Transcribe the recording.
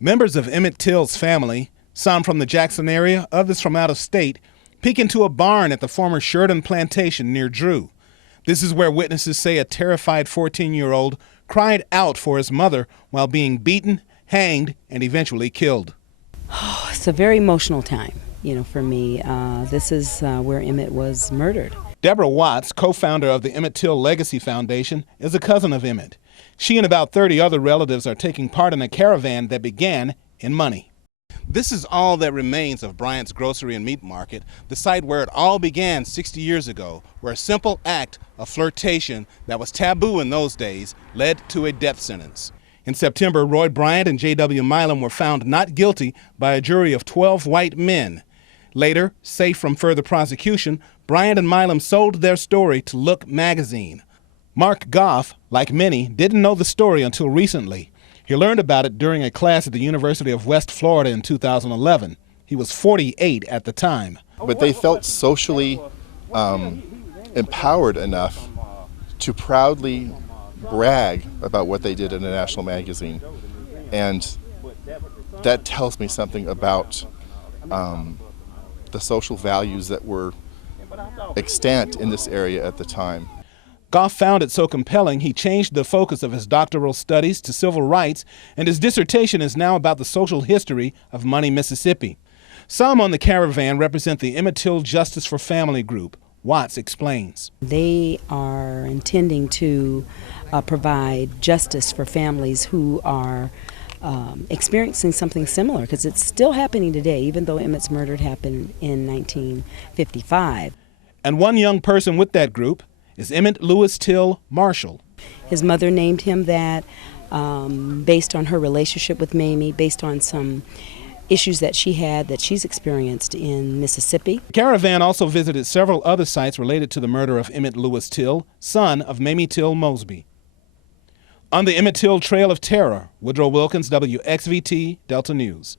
Members of Emmett Till's family, some from the Jackson area, others from out of state, peek into a barn at the former Shurden Plantation near Drew. This is where witnesses say a terrified 14-year-old cried out for his mother while being beaten, hanged, and eventually killed. Oh, it's a very emotional time, for me. This is where Emmett was murdered. Deborah Watts, co-founder of the Emmett Till Legacy Foundation, is a cousin of Emmett. She and about 30 other relatives are taking part in a caravan that began in money. This is all that remains of Bryant's grocery and meat market, the site where it all began 60 years ago, where a simple act of flirtation that was taboo in those days led to a death sentence. In September, Roy Bryant and J.W. Milam were found not guilty by a jury of 12 white men. Later, safe from further prosecution, Bryant and Milam sold their story to Look magazine. Mark Goff, like many, didn't know the story until recently. He learned about it during a class at the University of West Florida in 2011. He was 48 at the time. But they felt socially empowered enough to proudly brag about what they did in a national magazine. And that tells me something about the social values that were extant in this area at the time. Goff found it so compelling he changed the focus of his doctoral studies to civil rights, and his dissertation is now about the social history of Money, Mississippi. Some on the caravan represent the Emmett Till Justice for Family group. Watts explains. They are intending to provide justice for families who are experiencing something similar, because it's still happening today, even though Emmett's murder happened in 1955. And one young person with that group is Emmett Lewis Till Marshall. His mother named him that based on her relationship with Mamie, based on some issues that she's experienced in Mississippi. The caravan also visited several other sites related to the murder of Emmett Lewis Till, son of Mamie Till Mosby. On the Emmett Till Trail of Terror, Woodrow Wilkins, WXVT, Delta News.